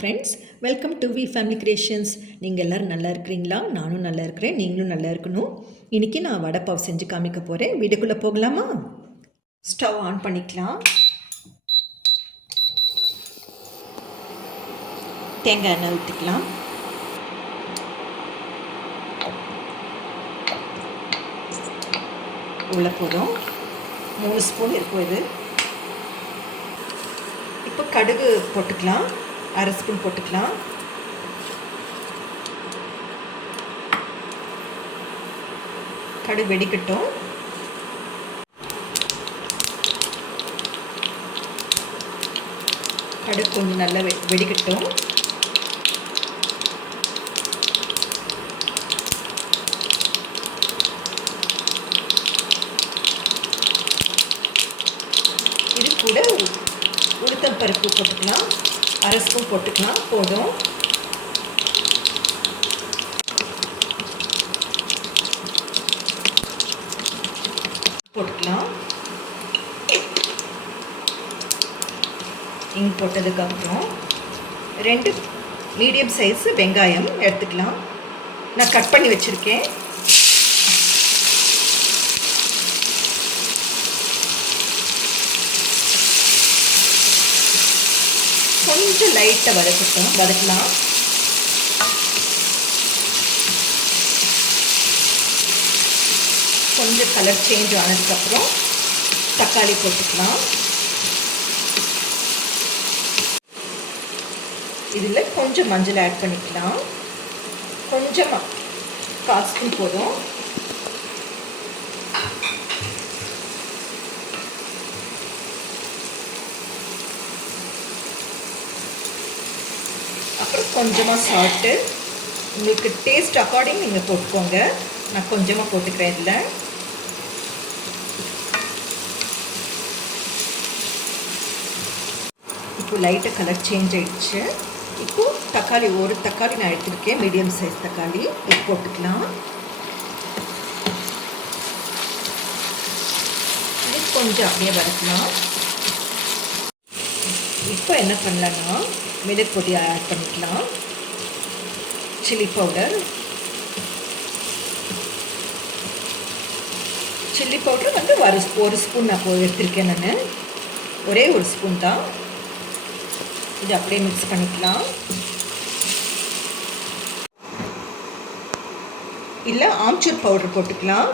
Friends, welcome to V family creations. நீங்கள் எல்லோரும் நல்லா இருக்கிறீங்களா? நானும் நல்லா இருக்கிறேன், நீங்களும் நல்லா இருக்கணும். இன்றைக்கி நான் வடை பாவ் செஞ்சு காமிக்க போகிறேன். வீட்டுக்குள்ளே போகலாமா? ஸ்டவ் ஆன் பண்ணிக்கலாம். தேங்காய் எண்ணெய் ஊற்றிக்கலாம். உள்ள போதும் 3 ஸ்பூன் இருக்கும் இது. இப்போ கடுகு போட்டுக்கலாம், 1/2 ஸ்பூன் போட்டுக்கலாம். கடுகு வெடிக்கட்டும். கடுகு கொஞ்சம் நல்லா வெடிக்கட்டும். இது கூட உளுத்தம் பருப்பு போட்டுக்கலாம், 1/2 ஸ்பூன் போட்டுக்கலாம், போதும். போட்டுக்கலாம். இங்கே போட்டதுக்கப்புறம் 2 மீடியம் சைஸ் வெங்காயம் எடுத்துக்கலாம். நான் கட் பண்ணி வச்சுருக்கேன். கொஞ்சம் லைட்டாக வதக்கலாம். கொஞ்சம் கலர் சேஞ்ச் ஆனதுக்கப்புறம் தக்காளி போட்டுக்கலாம். இதில் கொஞ்சம் மஞ்சள் ஆட் பண்ணிக்கலாம். கொஞ்சம் 1/4 ஸ்பூன் போதும். அப்புறம் கொஞ்சமாக சால்ட்டு, உங்களுக்கு டேஸ்ட் அக்கார்டிங் நீங்கள் போட்டுக்கோங்க. நான் கொஞ்சமாக போட்டுக்கிறேன் இதில். இப்போ லைட்டாக கலர் சேஞ்ச் ஆகிடுச்சு. இப்போது தக்காளி, ஒரு தக்காளி நான் எடுத்துருக்கேன், மீடியம் சைஸ் தக்காளி. இது போட்டுக்கலாம். இது கொஞ்சம் அப்படியே வதக்கலாம். இப்போ என்ன பண்ணலான்னா மிளகு பொடி ஆட் பண்ணிக்கலாம், சில்லி பவுடர். சில்லி பவுடர் வந்து ஒரு ஸ்பூன் நான் எடுத்திருக்கேன். நான் ஒரே ஒரு ஸ்பூன் தான். இது அப்படியே மிக்ஸ் பண்ணிக்கலாம். இல்லை ஆம்ச்சூர் பவுடர் போட்டுக்கலாம்,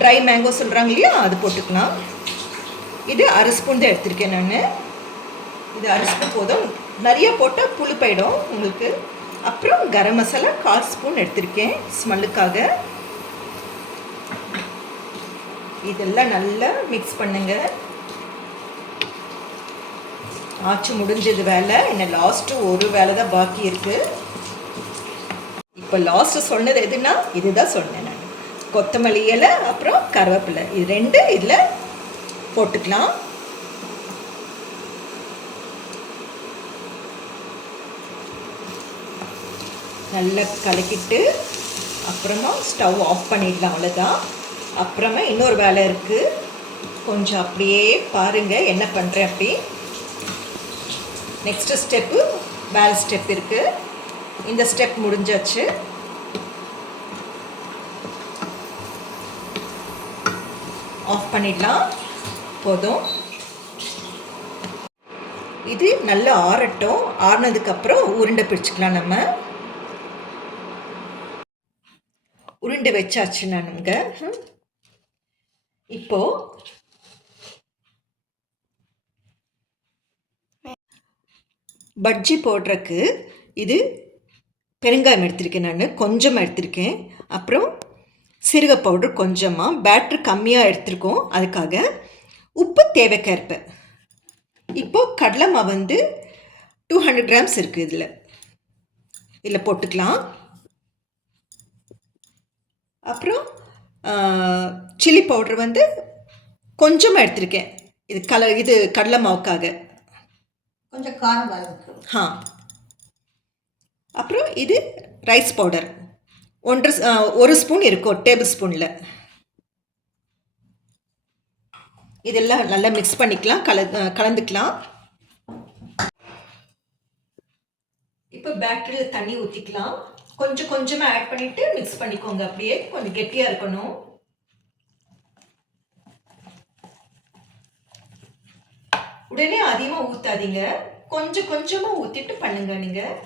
ட்ரை மேங்கோ சொல்கிறாங்க இல்லையா, அது போட்டுக்கலாம். இது 1/2 ஸ்பூன் தான் எடுத்திருக்கேன் நான். இது 1/2 ஸ்பூன் போதும். நிறைய போட்டால் புளிப்பாயிடும் உங்களுக்கு. அப்புறம் கரம் மசாலா 1/4 ஸ்பூன் எடுத்திருக்கேன் ஸ்மெல்லுக்காக. இதெல்லாம் நல்லா மிக்ஸ் பண்ணுங்க. ஆச்சு முடிஞ்சது வேலை. என்ன லாஸ்ட்டு ஒரு வேலை தான் பாக்கி இருக்குது. இப்போ லாஸ்ட்டு சொன்னது எதுனா இதுதான் சொன்னேன் நான். கொத்தமல்லி இலை அப்புறம் கருவேப்பிலை, இது 2 இதில் போட்டுக்கலாம். நல்லா கலக்கிட்டு அப்புறமா ஸ்டவ் ஆஃப் பண்ணிடலாம், அவ்வளோதான். அப்புறமா இன்னொரு வேலை இருக்குது, கொஞ்சம் அப்படியே பாருங்கள் என்ன பண்ணுறேன். அப்படி நெக்ஸ்ட்டு ஸ்டெப்பு, வேலை ஸ்டெப் இருக்குது. இந்த ஸ்டெப் முடிஞ்சாச்சு. ஆஃப் பண்ணிடலாம், போதும். இது நல்லா ஆறட்டும். ஆறினதுக்கப்புறம் உருண்டை பிடிச்சிக்கலாம். நம்ம உருண்டை வச்சாச்சு நானுங்க. இப்போ பஜ்ஜி போடுறதுக்கு இது பெருங்காயம் எடுத்திருக்கேன், நான் கொஞ்சமாக எடுத்திருக்கேன். அப்புறம் சீரக பவுடர் கொஞ்சமாக, பேட்ரு கம்மியாக எடுத்திருக்கோம், அதுக்காக. உப்பு தேவைக்கேற்ப. இப்போது கடலை மாவு வந்து 200 கிராம்ஸ் இருக்குது, இதில் போட்டுக்கலாம். அப்புறம் சில்லி பவுட்ரு வந்து கொஞ்சமாக எடுத்திருக்கேன். இது கடலை மாவுக்காக, கொஞ்சம் காரம் வரும். அப்புறம் இது ரைஸ் பவுடர் 1 ஸ்பூன் இருக்கும், டேபிள் ஸ்பூனில். இதெல்லாம் நல்லா மிக்ஸ் பண்ணிக்கலாம், கலந்துக்கலாம். இப்போ பேட்டரியில் தண்ணி ஊற்றிக்கலாம். கொஞ்சம் கொஞ்சமாக ஆட் பண்ணிவிட்டு மிக்ஸ் பண்ணிக்கோங்க. அப்படியே கொஞ்சம் கெட்டியாக இருக்கணும். உடனே அதிகமாக ஊற்றாதீங்க, கொஞ்சம் கொஞ்சமாக ஊற்றிட்டு பண்ணுங்க. நீங்கள்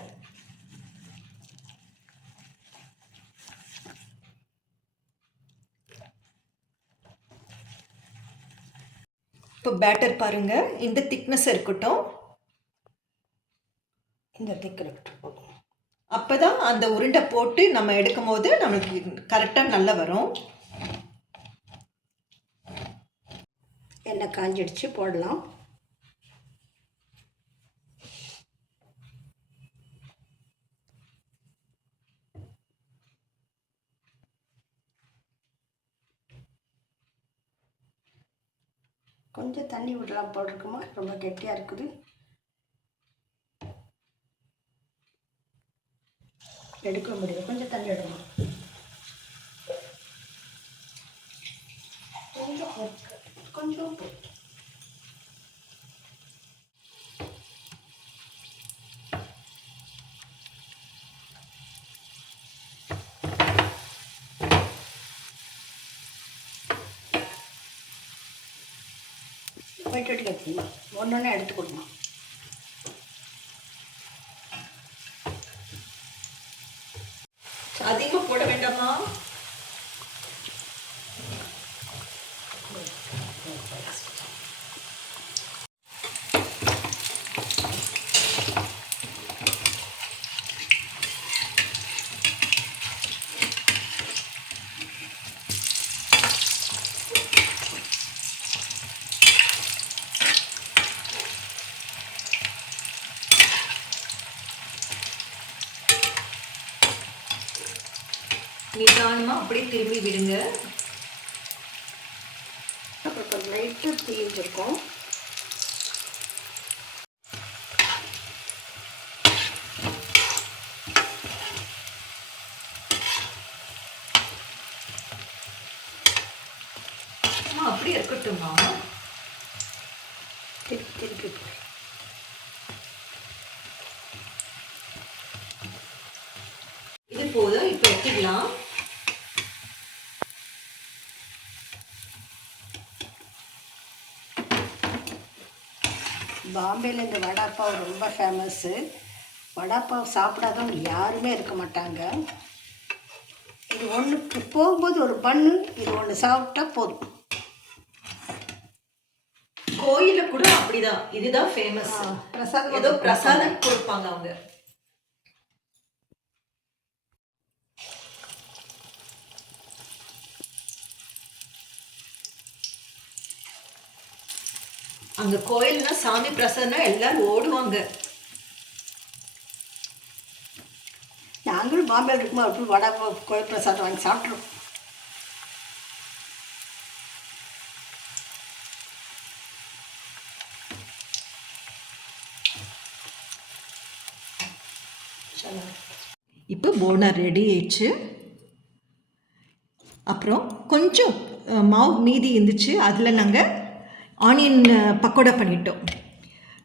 இப்போ பேட்டர் பாருங்கள், இந்த திக்னஸ் இருக்கட்டும். இந்த திக் இருக்கட்டும். அப்போ தான் அந்த உருண்டை போட்டு நம்ம எடுக்கும் போது நம்மளுக்கு கரெக்டாக நல்லா வரும். எண்ணெய் காஞ்சிடுச்சு, போடலாம். கொஞ்சம் தண்ணி விடலாம் போட்டிருக்குமா, ரொம்ப கெட்டியாக இருக்குது. எடுக்க முடியும், கொஞ்சம் தண்ணி விடணும். கொஞ்சம் போயிட்டு எடுத்துக்கணும், ஒன்று எடுத்து கொடுக்கணும். அதிகமாக போட வேண்டாமா? நிதானமாக அப்படியே திரும்பி விடுங்க. அப்புறம் லைட்டாக தீஞ்சிருக்கும். அப்படியே இருக்கட்டும்மா. திருப்பி இது போதும். இப்போ எடுத்துக்கலாம். பாம்பேயில் இந்த வடாப்பாவ் ரொம்ப ஃபேமஸ்ஸு. வடாப்பாவ் சாப்பிடாதவங்க யாருமே இருக்க மாட்டாங்க. இது ஒன்று போகும்போது ஒரு பன்னு, இது ஒன்று சாப்பிட்டா போதும். கோயிலில் கூட அப்படிதான், இதுதான் ஃபேமஸ். பிரசாதம் ஏதோ பிரசாதம் கொடுப்பாங்க அவங்க. அங்கே கோயில்னா சாமி பிரசாதம்னா எல்லாரும் ஓடுவாங்க. நாங்களும் பாம்பேயில் இருக்கும்போது அப்படி வடை கோயில் பிரசாதம் வாங்கி சாப்பிட்ருவோம். இப்போ போண்டா ரெடி ஆயிடுச்சு. அப்புறம் கொஞ்சம் மாவு மீதி இருந்துச்சு, அதில் நாங்கள் ஆனியன் பக்கோடா பண்ணிட்டோம்.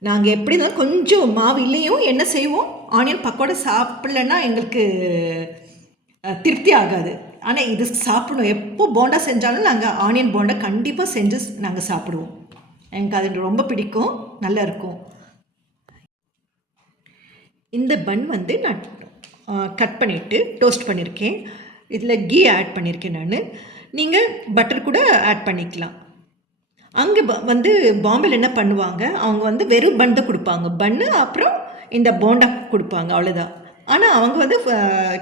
நாங்கள் எப்படி தான் கொஞ்சம் மாவு இல்லையும் என்ன செய்வோம், ஆனியன் பக்கோடா சாப்பிட்லன்னா எங்களுக்கு திருப்தி ஆகாது. ஆனால் இது சாப்பிடுவோம். எப்போ போண்டா செஞ்சாலும் நாங்கள் ஆனியன் போண்டா கண்டிப்பாக செஞ்சு நாங்கள் சாப்பிடுவோம். எனக்கு அது ரொம்ப பிடிக்கும், நல்லா இருக்கும். இந்த பன் வந்து நான் கட் பண்ணிவிட்டு டோஸ்ட் பண்ணியிருக்கேன். இதில் கீ ஆட் பண்ணியிருக்கேன் நான். நீங்கள் பட்டர் கூட ஆட் பண்ணிக்கலாம். அங்கே வந்து பாம்பேயில் என்ன பண்ணுவாங்க, அவங்க வந்து வெறும் பன் தான் கொடுப்பாங்க. பன்னு அப்புறம் இந்த போண்டா கொடுப்பாங்க, அவ்வளோதான். ஆனால் அவங்க வந்து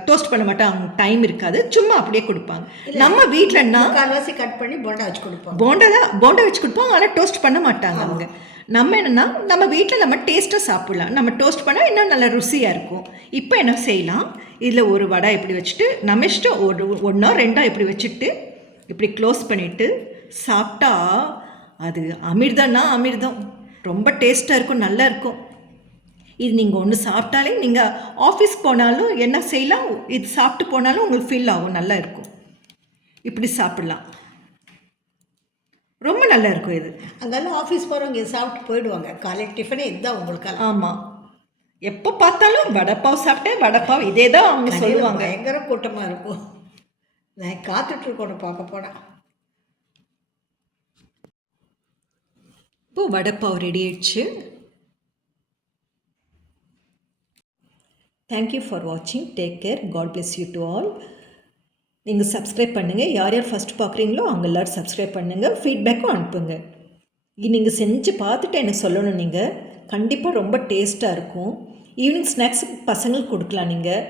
டோஸ்ட் பண்ண மாட்டாங்க, டைம் இருக்காது, சும்மா அப்படியே கொடுப்பாங்க. நம்ம வீட்டிலன்னா கால்வாசி கட் பண்ணி போண்டா வச்சு கொடுப்போம். போண்டா வச்சு கொடுப்பாங்க, ஆனால் டோஸ்ட் பண்ண மாட்டாங்க அவங்க. நம்ம என்னென்னா நம்ம வீட்டில் நம்ம டேஸ்ட்டாக சாப்பிட்லாம். நம்ம டோஸ்ட் பண்ணால் இன்னும் நல்லா ருசியாக இருக்கும். இப்போ என்ன செய்யலாம், இதில் ஒரு வடை இப்படி வச்சுட்டு நம்ம இஷ்டம் ஒன்றோ ரெண்டோ இப்படி வச்சுட்டு இப்படி க்ளோஸ் பண்ணிவிட்டு சாப்பிட்டா அது அமிர்தம்னா அமிர்தம். ரொம்ப டேஸ்ட்டாக இருக்கும், நல்லா இருக்கும். இது நீங்கள் ஒன்று சாப்பிட்டாலே நீங்கள் ஆஃபீஸ் போனாலும் என்ன செய்யலாம், இது சாப்பிட்டு போனாலும் உங்களுக்கு ஃபீல் ஆகும், நல்லா இருக்கும். இப்படி சாப்பிட்லாம், ரொம்ப நல்லா இருக்கும். இது அங்கெல்லாம் ஆஃபீஸ் போகிறவங்க இது சாப்பிட்டு போயிடுவாங்க. காலை டிஃபனே இதுதான் உங்களுக்கு. ஆமாம், எப்போ பார்த்தாலும் வடைப்பாவ் சாப்பிட்டேன் வடைப்பாவ் இதே தான் அவங்க கடையில் சொல்லுவாங்க. பயங்கர கூட்டமாக இருக்கும். நான் காத்துட்ருக்கணும் பார்க்க போனால். இப்போ வடைப்பாவ் ரெடி ஆயிடுச்சு. தேங்க்யூ ஃபார் வாட்சிங். Take care. God bless you to all. நீங்கள் சப்ஸ்கிரைப் பண்ணுங்கள். யார் யார் ஃபஸ்ட்டு பார்க்குறீங்களோ அவங்க எல்லோரும் சப்ஸ்கிரைப் பண்ணுங்கள். ஃபீட்பேக்கும் அனுப்புங்க. நீங்கள் செஞ்சு பார்த்துட்டு எனக்கு சொல்லணும். நீங்கள் கண்டிப்பாக ரொம்ப டேஸ்ட்டாக இருக்கும். ஈவினிங் ஸ்நாக்ஸுக்கு பசங்களுக்கு கொடுக்கலாம் நீங்கள்.